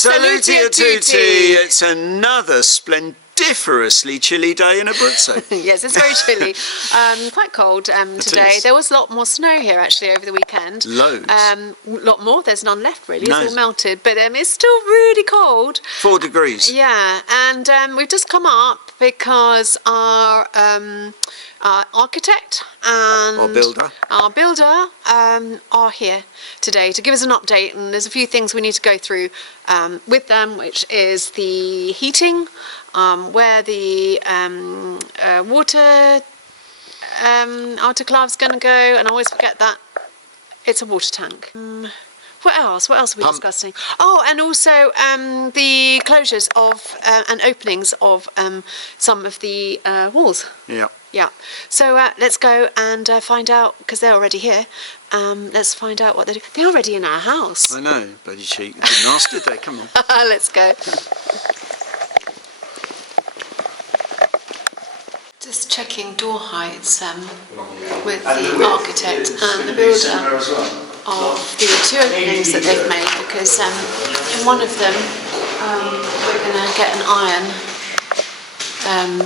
Saluti a tutti! It's another splendiferously chilly day in Abruzzo. Yes, it's very chilly. Quite cold today. There was a lot more snow here actually over the weekend. Loads. A lot more. There's none left really. No. It's all melted, but it's still really cold. 4 degrees. Yeah, and we've just come up because our architect and our builder are here today to give us an update, and there's a few things we need to go through with them, which is the heating, where the water autoclave's going to go, and I always forget that it's a water tank. What else are we discussing? Oh, and also the closures of and openings of some of the walls. Yeah. Yeah. So let's go and find out, because they're already here. Let's find out what they're already in our house. I know, bloody cheek. Didn't ask, did they? Come on. Let's go. Just checking door heights with the architect and the builder of the 2 openings that they've made, because in one of them we're going to get an iron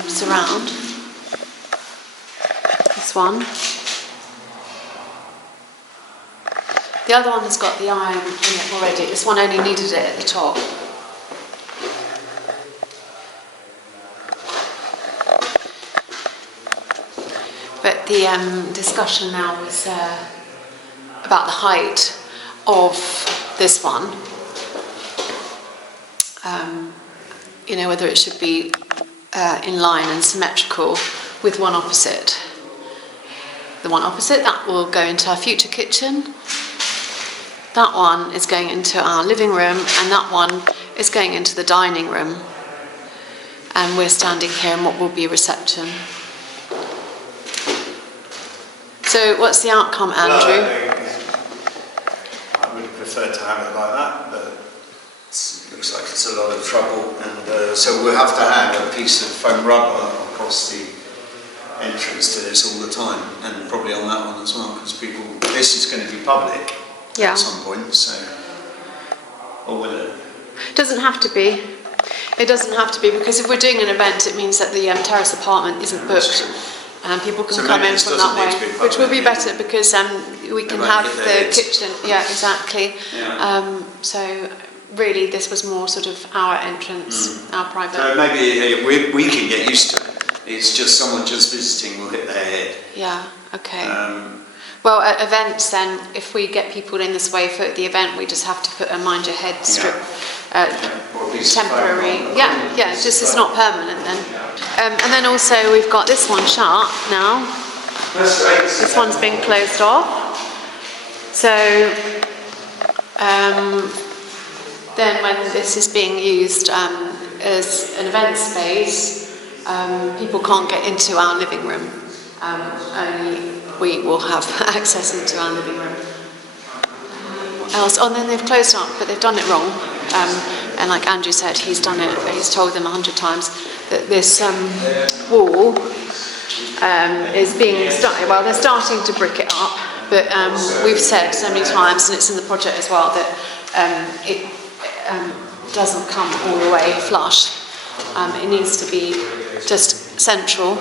surround. This one. The other one has got the iron in it already. This one only needed it at the top. But the discussion now was about the height of this one. Whether it should be in line and symmetrical with one opposite. The one opposite, that will go into our future kitchen. That one is going into our living room, and that one is going into the dining room. And we're standing here in what will be a reception. So what's the outcome, Andrew? I would prefer to have it like that, but it looks like it's a lot of trouble, and so we'll have to have a piece of foam rubber across the entrance to this all the time, and probably on that one as well, because this is going to be public at some point, so, or will it? Doesn't have to be. It doesn't have to be, because if we're doing an event, it means that the Terrace Apartment isn't booked, and people can come in from that way, which will be better, because we can have the kitchen. Yeah, exactly. Yeah. So really, this was more sort of our entrance, our private. So maybe we can get used to it. It's just someone just visiting will hit their head. Yeah, okay. Well, at events then, if we get people in this way for the event, we just have to put a mind your head strip, temporary. Yeah, just it's not permanent then. And then also we've got this one shut now. This one's been closed off. So then when this is being used as an event space, people can't get into our living room. Only we will have access into our living room. What else? Oh, and then they've closed up, but they've done it wrong. And like Andrew said, he's done it. He's told them 100 times that this wall is being started. Well, they're starting to brick it up, but we've said so many times, and it's in the project as well, that it doesn't come all the way flush. It needs to be just central,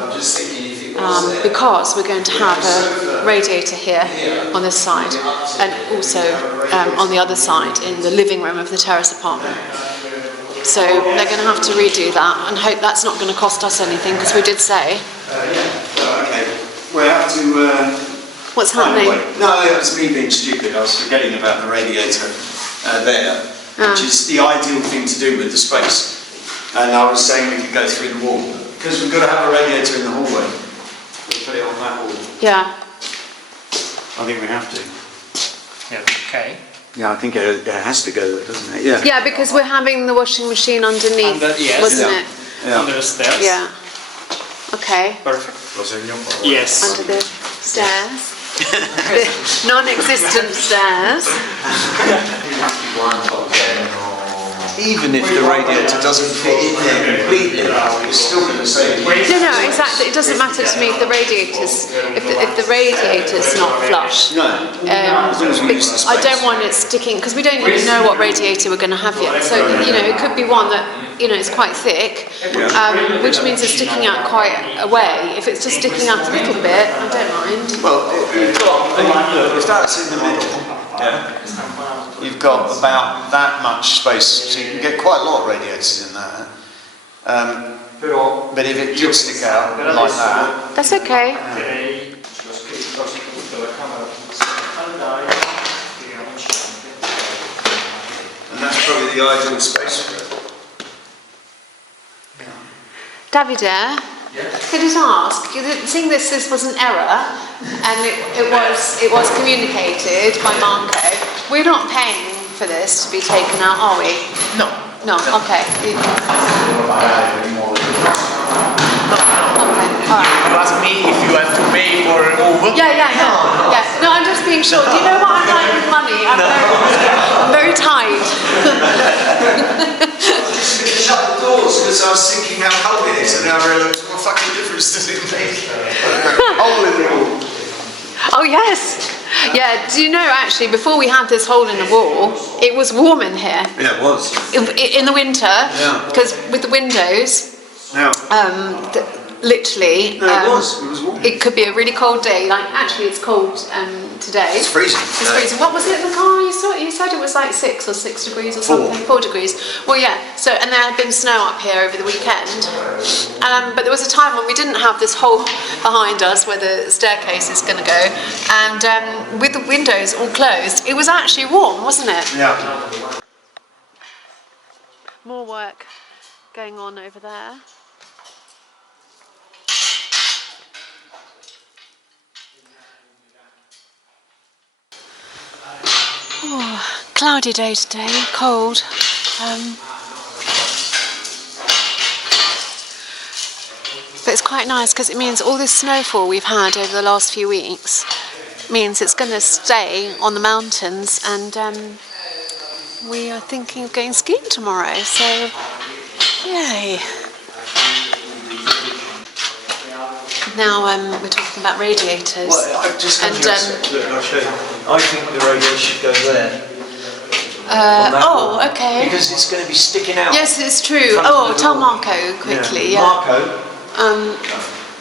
because we're going to have a radiator here on this side, and also on the other side in the living room of the Terrace Apartment. So they're going to have to redo that, and hope that's not going to cost us anything, because we did say. Okay. We'll have to. What's happening? No, it was me being stupid. I was forgetting about the radiator there, which is the ideal thing to do with the space. And I was saying we could go through the wall, because we've got to have a radiator in the hallway. We'll put it on that wall. Yeah. I think we have to. Yeah. Okay. Yeah, I think it has to go there, doesn't it? Yeah. Yeah, because we're having the washing machine underneath, wasn't it? Yeah. Under the stairs. Yeah. Okay. Perfect. Yes. Under the stairs. Non-existent stairs. even if the radiator doesn't fit in there completely, you're still going to say. No, exactly. It doesn't matter to me if the radiator's not flush. No. I don't want it sticking because we don't even know what radiator we're going to have yet. So it could be one that it's quite thick, which means it's sticking out quite away. If it's just sticking out a little bit, I don't mind. Well, if that's in the middle, you've got about that much space, so you can get quite a lot of radiators in there. But if it did stick out like that, that's okay. And that's probably the ideal space for it. Davide, can I just ask? You think this was an error, and it was communicated by Marco. We're not paying for this to be taken out, are we? No. No. Okay. Okay. All right. You ask me if you have to pay for remove? Yeah. No, I'm just being sure. Do you know what I'm like with money? I'm very tight. Shut the doors because I was thinking how cold it is, and now I realised what fucking difference does it make? Hole in the wall. Oh yes. Yeah. Do you know actually before we had this hole in the wall, it was warm in here. Yeah, it was. In the winter. Yeah. Because with the windows. Yeah. Literally. No, it was warm. It could be a really cold day. Like actually, it's cold today. It's freezing. It's freezing. What was it in the car? You said it was like 6 or 6 degrees or something. 4 degrees. Well, yeah. So and there had been snow up here over the weekend. But there was a time when we didn't have this hole behind us where the staircase is going to go, and with the windows all closed, it was actually warm, wasn't it? Yeah. More work going on over there. Oh, cloudy day today, cold. But it's quite nice because it means all this snowfall we've had over the last few weeks means it's going to stay on the mountains, and we are thinking of going skiing tomorrow, so yay. Now we're talking about radiators. Well, I'll show you. I think the radiator should go there. Okay. Because it's going to be sticking out. Yes, it's true. Tell Marco quickly. Yeah. Marco.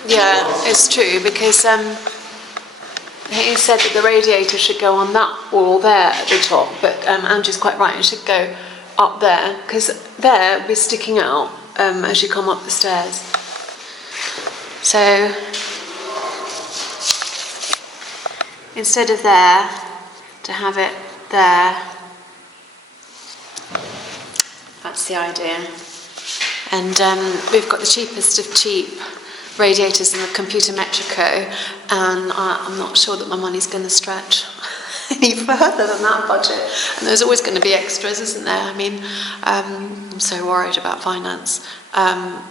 Yeah, it's true because he said that the radiator should go on that wall there at the top, but Andrew's quite right. It should go up there because there we're sticking out as you come up the stairs. So instead of there, to have it there. That's the idea. And we've got the cheapest of cheap radiators in the Computer Metrico, and I'm not sure that my money's going to stretch any further than that budget. And there's always going to be extras, isn't there? I mean, I'm so worried about finance.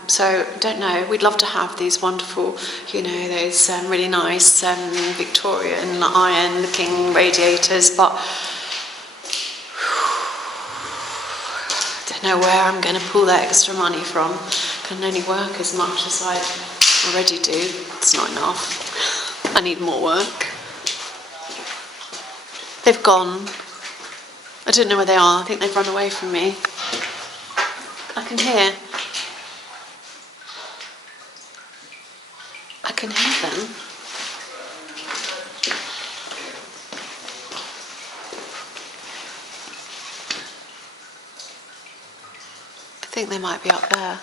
So, don't know. We'd love to have these wonderful, those really nice Victorian iron-looking radiators, but know where I'm going to pull that extra money from. Can only work as much as I already do. It's not enough. I need more work. They've gone. I don't know where they are. I think they've run away from me. I can hear. I can hear them. I think they might be up there.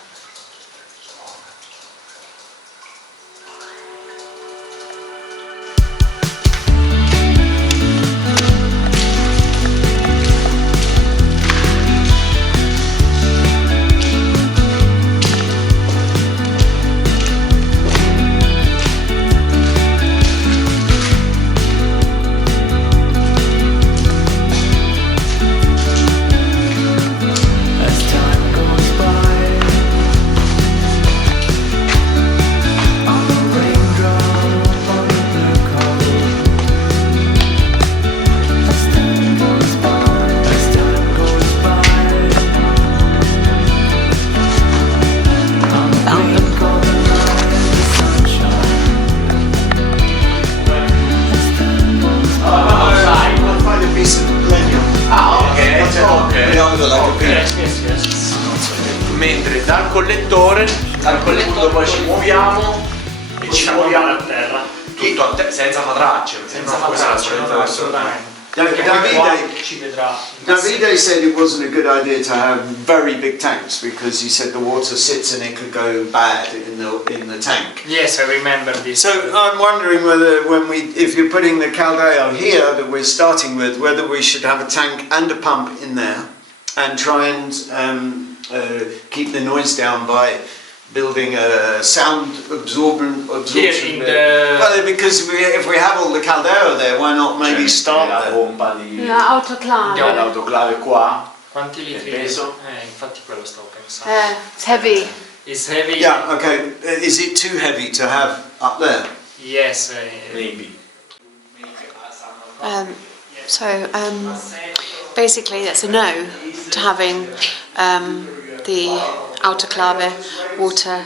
ok. Yes. Mentre dal collettore poi ci muoviamo e ci muoviamo a terra. tutto a senza fatracce, Assolutamente. Davide said it wasn't a good idea to have very big tanks because he said the water sits and it could go bad in the tank. Yes, I remember this. So I'm wondering whether if you're putting the caldeo here that we're starting with, whether we should have a tank and a pump in there and try and keep the noise down by building a sound absorption in well, because if we have all the caldeo there, why not maybe start la there? pompa di L'autoclave. l'autoclave qua. Quanti litri? peso? Infatti quello stavo pensando. It's heavy. It's heavy. Yeah, okay. Is it too heavy to have up there? Yes. Maybe. Basically it's a no to having the autoclave water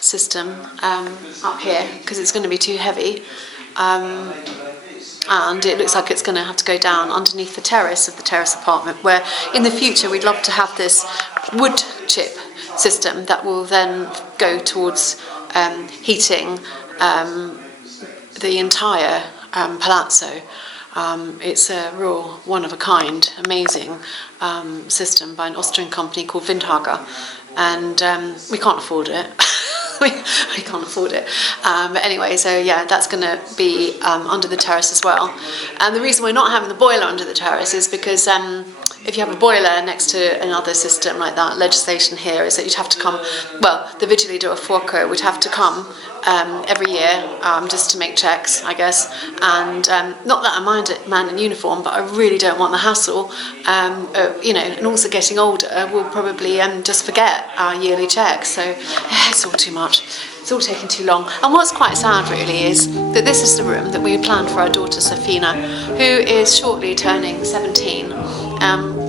system up here because it's going to be too heavy, and it looks like it's going to have to go down underneath the terrace of the terrace apartment, where in the future we'd love to have this wood chip system that will then go towards heating the entire palazzo. It's a real one-of-a-kind, amazing system by an Austrian company called Windhager, and we can't afford it. we can't afford it. But anyway, so yeah, that's going to be under the terrace as well. And the reason we're not having the boiler under the terrace is because if you have a boiler next to another system like that, legislation here is that you'd have to come, well, the Vigili del Fuoco would have to come every year just to make checks, I guess. And not that I mind a man in uniform, but I really don't want the hassle. And also getting older, we'll probably just forget our yearly checks. So it's all too much. It's all taking too long. And what's quite sad really is that this is the room that we had planned for our daughter Sofina, who is shortly turning 17.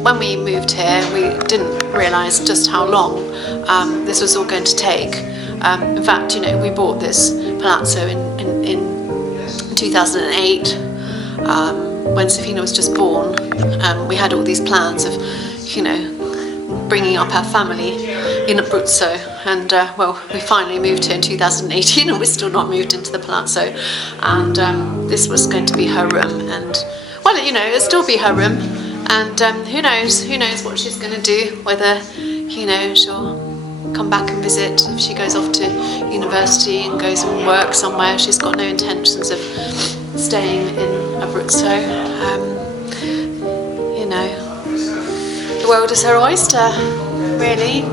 When we moved here, we didn't realise just how long this was all going to take. In fact, we bought this palazzo in 2008 when Sofina was just born. We had all these plans of, bringing up our family in Abruzzo, and we finally moved here in 2018, and we're still not moved into the palazzo. And this was going to be her room, and it'll still be her room. And who knows what she's going to do, whether, she'll come back and visit if she goes off to university and goes and works somewhere. She's got no intentions of staying in Abruzzo. The world is her oyster, really.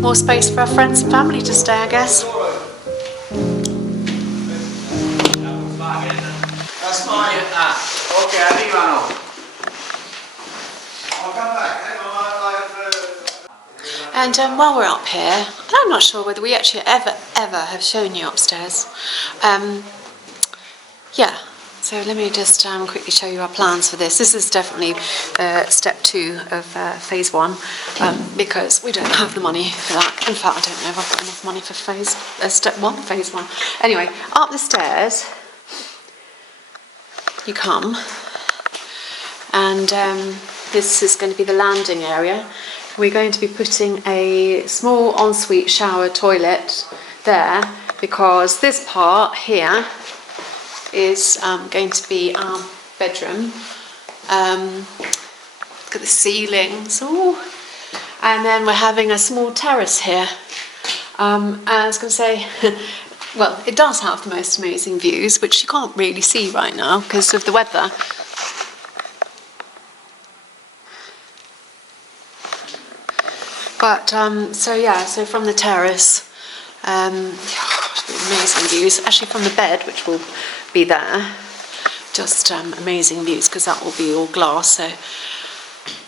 More space for our friends and family to stay, I guess. That's mine. Ok, arrivano. I'll come back. And while we're up here, I'm not sure whether we actually ever have shown you upstairs. So let me just quickly show you our plans for this. This is definitely step 2 of phase 1, because we don't have the money for that. In fact, I don't know if I've got enough money for step 1, phase 1. Anyway, up the stairs you come, and this is going to be the landing area. We're going to be putting a small ensuite shower toilet there, because this part here is going to be our bedroom. Look at the ceilings. Ooh. And then we're having a small terrace here. I was going to say, well, it does have the most amazing views, which you can't really see right now because of the weather. But so from the terrace, amazing views. Actually, from the bed, which will be there, just amazing views because that will be all glass.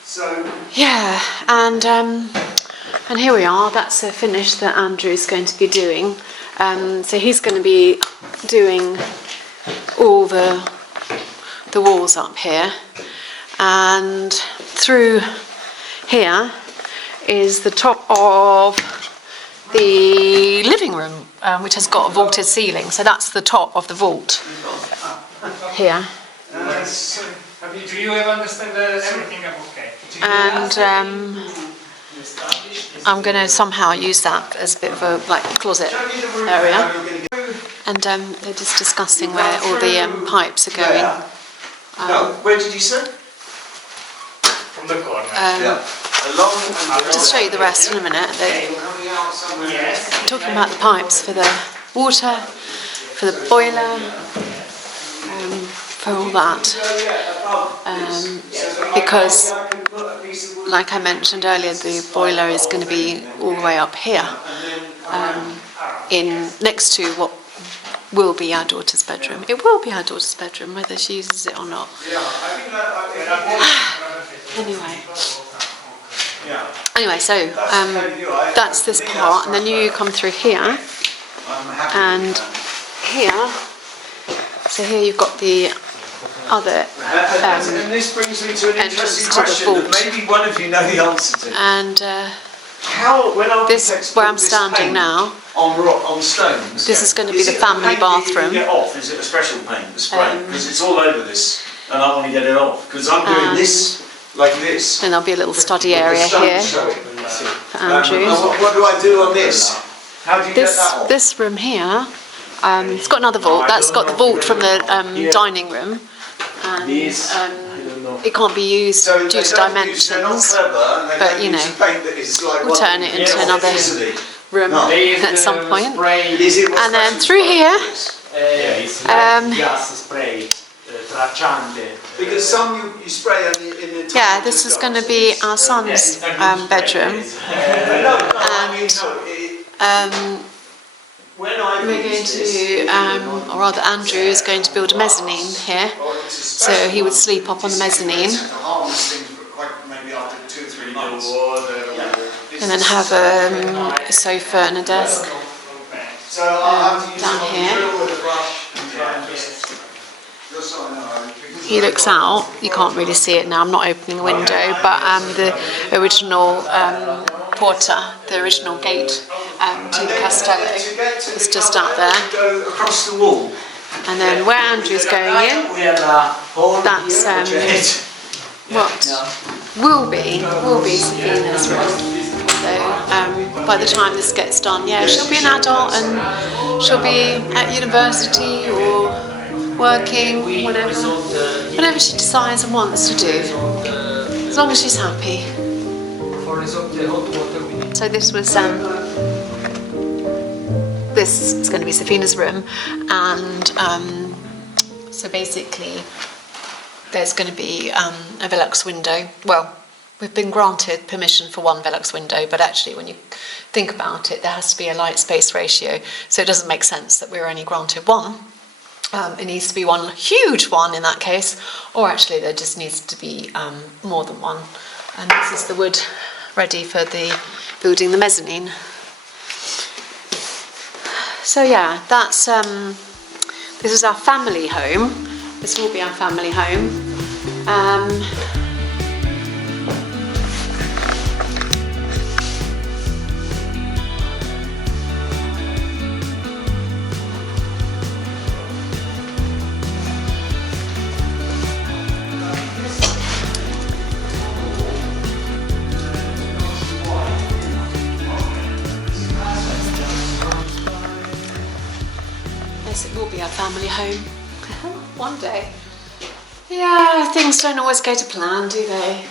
So yeah, and here we are. That's a finish that Andrew's going to be doing. So he's going to be doing all the walls up here, and through here is the top of the living room, which has got a vaulted ceiling. So that's the top of the vault here. Yes. Do you ever understand everything? Okay. And I'm going to somehow use that as a bit of a closet area. And they're just discussing where all the pipes are going. No, where did you say? From the corner. I'll just show you the rest in a minute. They're talking about the pipes for the water, for the boiler, for all that. Because, like I mentioned earlier, the boiler is going to be all the way up here, next to what will be our daughter's bedroom. It will be our daughter's bedroom, whether she uses it or not. Anyway, so that's this part, and then you come through here, and here. So here you've got the other and this brings me to an interesting question that maybe one of you know the answer to. And this, where I'm standing now, on stones. this is going to be the family bathroom. Get off? Is it a special paint, the spray? Because it's all over this, and I want to get it off. Because I'm doing this like this. Then there'll be a little study area here for Andrew. What do I do on this? How do you get that off? This room here, it's got another vault. That's got the vault from the dining room, and it can't be used due to dimensions. But you know, we'll turn it into another room at some point. And then through here, because some you spray in the yeah, this is going to be our son's bedroom, and we're going to, or rather Andrew is going to build a mezzanine here, so he would sleep up on the mezzanine, and then have a sofa and a desk down here. He looks out, you can't really see it now, I'm not opening a window, but the original porta, the original gate to the castello is just out there. Across the wall. And then where Andrew's going in, that's what will be Safina's room. So by the time this gets done, yeah, she'll be an adult and she'll be at university or working, whatever she decides and wants to do, as long as she's happy. So this was this is going to be Safina's room, and so basically there's going to be a Velux window. Well, we've been granted permission for one Velux window, but actually when you think about it, there has to be a light space ratio, so it doesn't make sense that we're only granted one. It needs to be one huge one in that case, or actually there just needs to be more than one. And this is the wood ready for the building the mezzanine. So yeah, that's this is our family home. This will be our family home. It will be our family home one day. Yeah, things don't always go to plan, do they?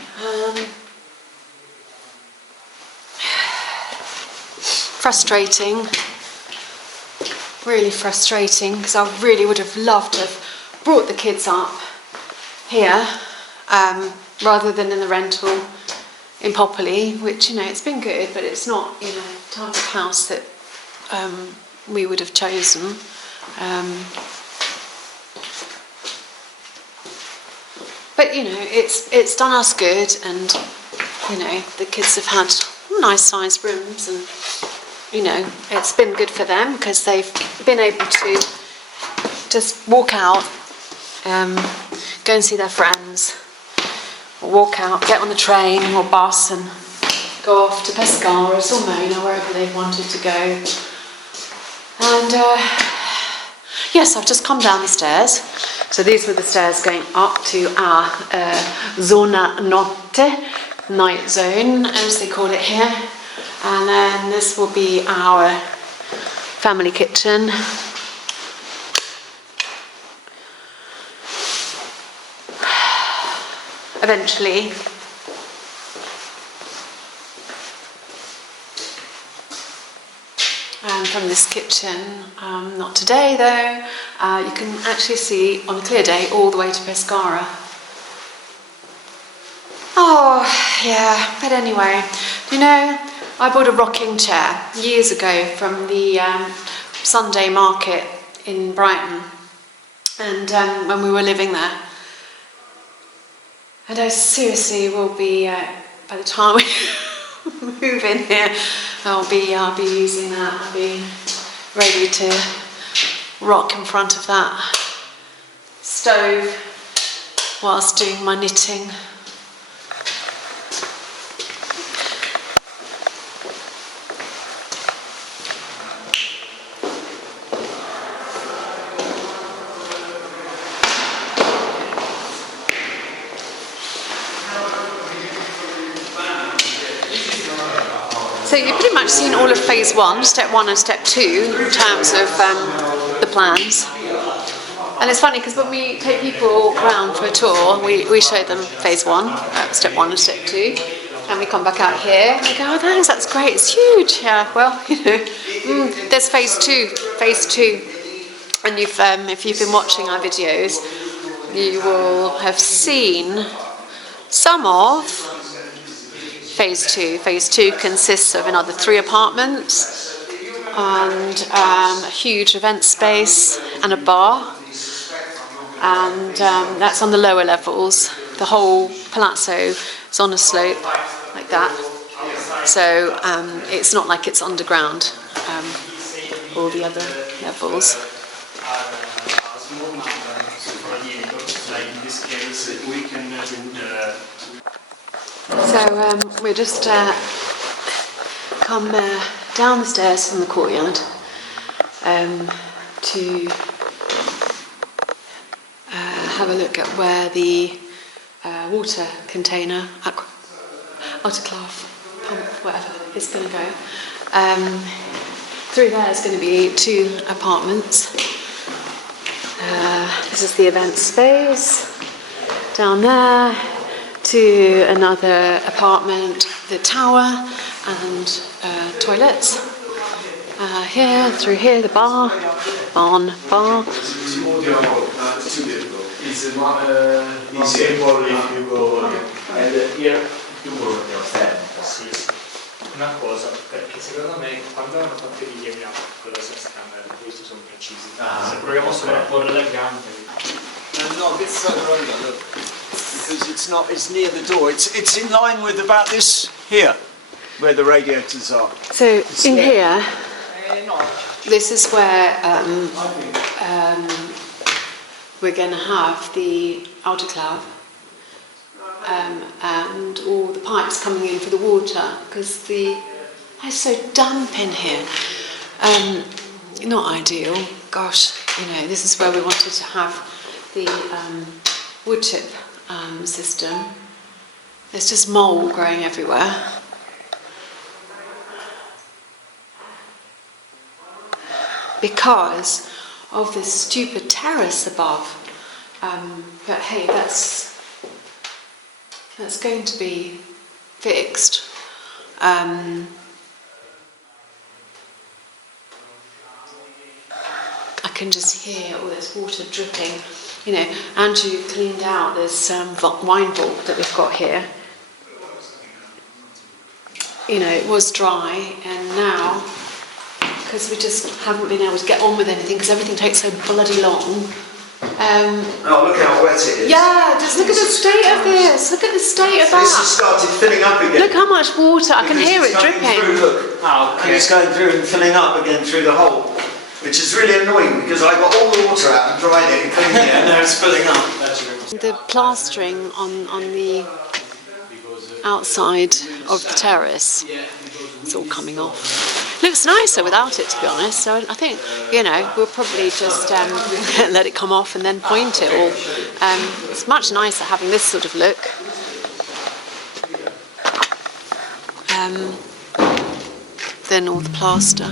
Frustrating, really frustrating, because I really would have loved to have brought the kids up here rather than in the rental in Popoli, which, you know, it's been good, but it's not, you know, the type of house that we would have chosen. But you know, it's done us good, and you know, the kids have had nice sized rooms, and you know, it's been good for them because they've been able to just walk out, go and see their friends, or walk out, get on the train or bus and go off to Pescara or Mona, wherever they've wanted to go. And yes, I've just come down the stairs. So these were the stairs going up to our zona notte, night zone, as they call it here. And then this will be our family kitchen. Eventually. And from this kitchen, not today though, you can actually see on a clear day all the way to Pescara. Oh, yeah, but anyway, you know, I bought a rocking chair years ago from the Sunday market in Brighton, and when we were living there. And I seriously will be, by the time we move in here, I'll be using that. I'll be ready to rock in front of that stove whilst doing my knitting. So you've pretty much seen all of phase 1, step 1 and step 2 in terms of the plans. And it's funny because when we take people around for a tour, we show them phase 1, step 1 and step 2. And we come back out here and we go, oh thanks, that's great, it's huge. Yeah, well, you know, there's phase 2. And if you've been watching our videos, you will have seen some of phase 2. Phase 2 consists of another 3 apartments and a huge event space and a bar. And that's on the lower levels. The whole palazzo is on a slope like that. So it's not like it's underground, all the other levels. So we're just come down the stairs from the courtyard to have a look at where the water container, autoclave, pump, whatever, is going to go. Through there is going to be 2 apartments. This is the event space. Down there to another apartment, the tower and toilets. Here, through here, the bar. It's not simple if you go and here you go Sì, una cosa, perché secondo me quando hanno fatto i rilievi a quella camera, questi sono precisi. Se proviamo a sovrapporre la gamma. No, a bit further over, look, because it's near the door. It's in line with about this here, where the radiators are. So in here, this is where we're going to have the autoclave and all the pipes coming in for the water, because it's so damp in here. Not ideal. Gosh, you know, this is where we wanted to have the wood chip system. There's just mould growing everywhere. Because of this stupid terrace above. But hey, that's going to be fixed. I can just hear all this water dripping. You know, Andrew cleaned out this wine vault that we've got here. You know, it was dry, and now, because we just haven't been able to get on with anything, because everything takes so bloody long. Oh, look how wet it is. Yeah, just look at the state of this. Look at the state of This has that. started filling up again. Look how much water. I can hear it dripping. Through, look. Ah, And it's going through and filling up again through the hole, which is really annoying because I got all the water out and dried it and cleaned it, and now it's filling up. The plastering on the outside of the terrace, it's all coming off. Look looks nicer without it, to be honest. So I think, you know, we'll probably just let it come off and then point it all. It's much nicer having this sort of look. Than all the plaster.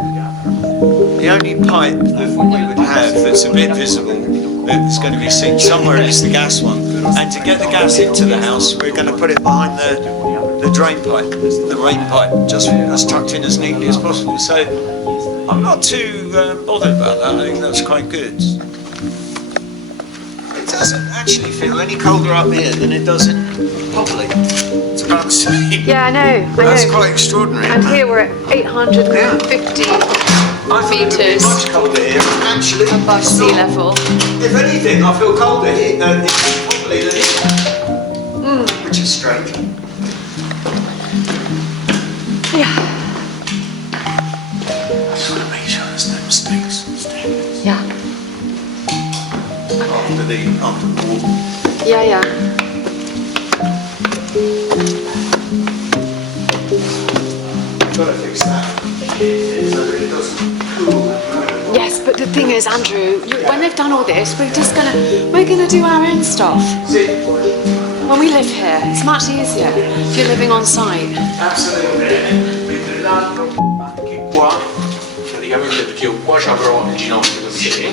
The only pipe that we would have that's a bit visible, that's going to be seen somewhere, is the gas one. And to get the gas into the house, we're going to put it behind the drain pipe, the rain pipe, just as tucked in as neatly as possible. So I'm not too bothered about that. I think that's quite good. It doesn't actually feel any colder up here than it does in Popoli. It's about the same. Yeah, I know. That's quite extraordinary. And here we're at 850 I thought it would be meters much colder here. Actually, above it's sea not. level. If anything, I feel colder here than probably than here. Which is strange. Yeah. I just want to make sure there's no mistakes. Yeah. After the wall. Yeah, yeah. Gotta fix that. So that it doesn't cool. Yes, but the thing is, Andrew, when they've done all this, we're gonna do our own stuff. When we live here, it's much easier if you're living on site. Mentre l'altro anche qua, praticamente perché io qua c'avrò il ginocchio così,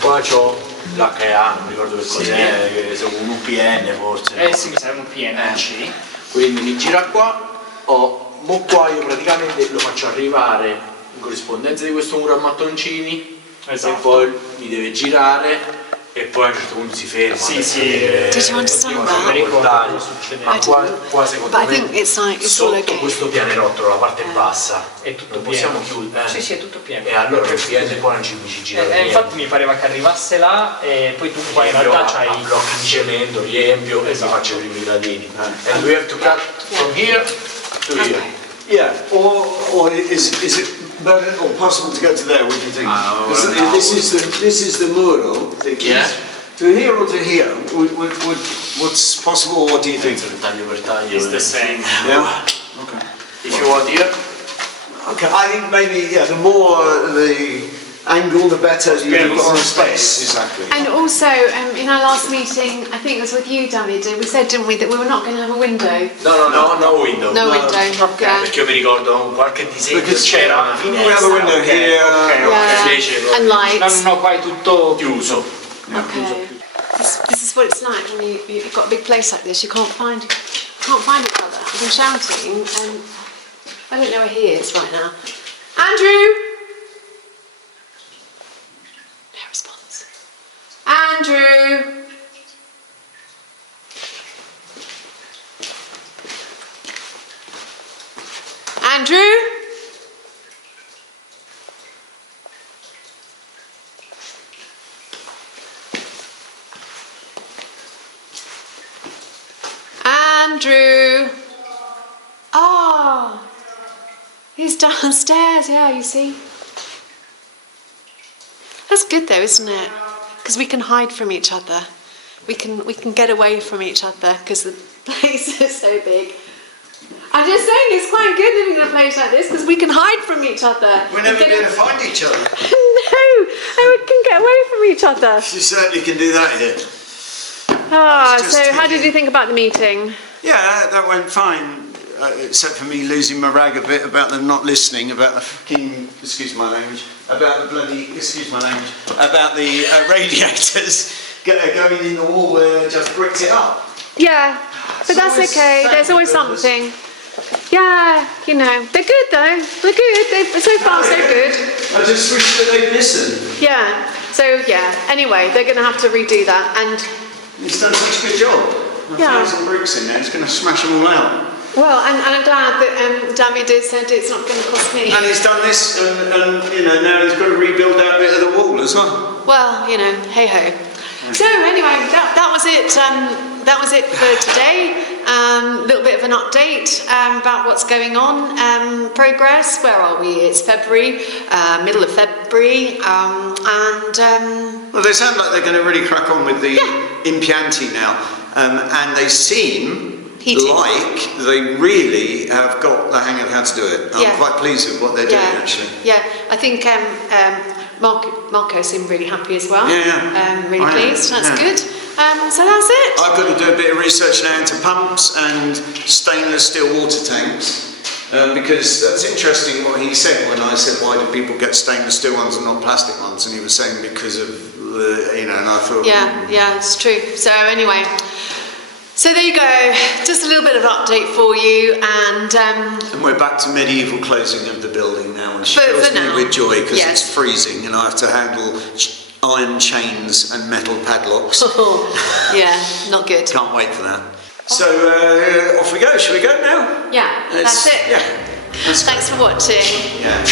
qua c'ho l'HA, non mi ricordo che cos'è, che un UPN forse. Sì, mi serve un PNC. Quindi mi gira qua, mo qua io praticamente lo faccio arrivare in corrispondenza di questo muro a mattoncini, Esatto. e poi mi deve girare e poi a un certo punto si ferma. Sì, perché sì. Did you understand that? Ma qua secondo But I me think it's all sotto okay. questo pianerottolo, la parte bassa, È tutto non pieno. possiamo chiudere. Sì, sì, è tutto pieno. E allora il piede poi non ci gira. Infatti mi pareva che arrivasse là e poi tu qua in realtà c'hai a blocchi di cemento, riempio e mi faccio i primi gradini. And we have to cut from here to here. Yeah, or is it better or possible to go to there? What do you think? This is the muro. Yeah. To here or to here? What's possible? What do you think? Taglio per taglio. It's the same. Yeah. Okay. If you want here. Okay. I think maybe the more the angle, the better you've got on space. Exactly. And also, in our last meeting, I think it was with you, Davide, we said, didn't we, that we were not going to have a window? No window. No window. Yeah. Perché io mi ricordo qualche disegno Because c'era una we finestra. have a window here. Yeah. Invece And lights. No, qua è tutto chiuso. Okay. This is what it's like when you've got a big place like this. You can't find each other. I've been shouting, and I don't know where he is right now. Andrew. No response. Andrew. Andrew. Andrew. Oh, he's downstairs. Yeah, you see. That's good though, isn't it? Because we can hide from each other. We can get away from each other because the place is so big. I'm just saying it's quite good living in a place like this because we can hide from each other. We're never going to find each other. No, and we can get away from each other. You certainly can do that here. Ah, It's just so how taking- did you think about the meeting? Yeah, that went fine, except for me losing my rag a bit about them not listening, about the fucking, excuse my language, about the bloody, excuse my language, about the radiators going in the wall where they just bricked it up. Yeah, but that's always okay. There's always family something. Yeah, you know, they're good though. They're good. So far, so good. I just wish that they'd listen. Yeah. So yeah. Anyway, they're going to have to redo that, and He's done such a good job. Yeah. 1,000 bricks in there, it's going to smash them all out. well, and I'm glad that Davide said it's not going to cost me. And he's done this, and you know, now he's got to rebuild that bit of the wall as well. Well, you know, hey ho. So anyway, that was it. That was it for today. A little bit of an update about what's going on. Progress. Where are we? It's February, middle of February, Well, they sound like they're going to really crack on with the impianti now, and they seem like they really have got the hang of how to do it. I'm quite pleased with what they're doing, actually. Yeah, I think Marco seemed really happy as well. Really pleased. That's good. So that's it. I've got to do a bit of research now into pumps and stainless steel water tanks, because that's interesting what he said when I said, why do people get stainless steel ones and not plastic ones? And he was saying because of and I thought... Yeah, it's true. So anyway, so there you go. Just a little bit of update for you, and we're back to medieval closing of the building now, and she fills me with joy because it's freezing and I have to handle iron chains and metal padlocks. Yeah, not good. Can't wait for that. So off we go. Shall we go now? Yeah, that's it. Yeah. Thanks for watching. Yeah.